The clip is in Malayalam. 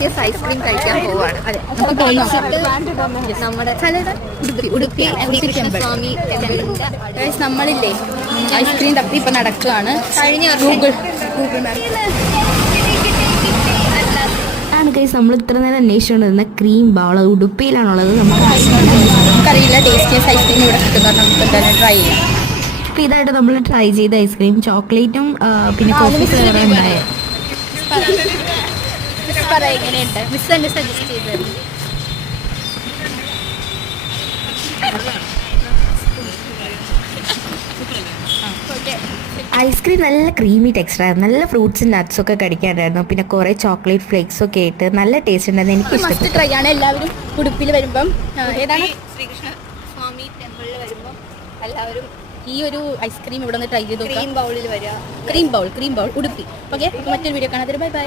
ടേസ്റ്റിയസ് ഐസ്ക്രീം കഴിക്കാൻ പോവാണ്. അതെ, നമ്മുടെ ഉടുപ്പി സ്വാമി നമ്മളില്ലേ ഐസ്ക്രീം തപ്പി ഇപ്പൊ നടക്കുകയാണ്. കഴിഞ്ഞ ഗൂഗിൾ ആണ് ഗൈസ് നമ്മൾ ഇത്ര നേരം അന്വേഷിച്ചുകൊണ്ടിരുന്ന ക്രീം ബൗൾ ഉടുപ്പിയിലാണുള്ളത്. നമുക്കറിയില്ല ടേസ്റ്റിയസ് ഐസ്ക്രീം ഇവിടെ കിട്ടുന്ന നമുക്ക് എന്തായാലും ട്രൈ ചെയ്യാം. അപ്പോൾ ഇതായിട്ട് നമ്മൾ ട്രൈ ചെയ്ത ഐസ്ക്രീം ചോക്ലേറ്റും പിന്നെ കോഫി ഫ്ലേവറും ഉണ്ടായ എങ്ങനെയുണ്ട്? മിസ് തന്നെ സജസ്റ്റ് ചെയ്തത്. ഐസ്ക്രീം നല്ല ക്രീമി ടെക്സ്ചർ ആയിരുന്നു. നല്ല ഫ്രൂട്ട്സും നട്ട്സും ഒക്കെ കടിക്കാനായിരുന്നു. പിന്നെ കുറേ ചോക്ലേറ്റ് ഫ്ലേക്സ് ഒക്കെ ആയിട്ട് നല്ല ടേസ്റ്റ് ഉണ്ടായിരുന്നു. എനിക്ക് മസ്റ്റ് ട്രൈ ആണ്. എല്ലാവരും ഉടുപ്പിൽ വരുമ്പം ഏതാണ് ശ്രീകൃഷ്ണ സ്വാമി ടെമ്പിളിൽ വരുമ്പോൾ എല്ലാവരും ഈ ഒരു ഐസ്ക്രീം ഇവിടെ നിന്ന് ട്രൈ ചെയ്തു. ക്രീം ബൗളിൽ വരിക. Cream bowl Udupi. ഓക്കെ, മറ്റൊരു വീഡിയോ കാണാതെ ബൈ ബൈ.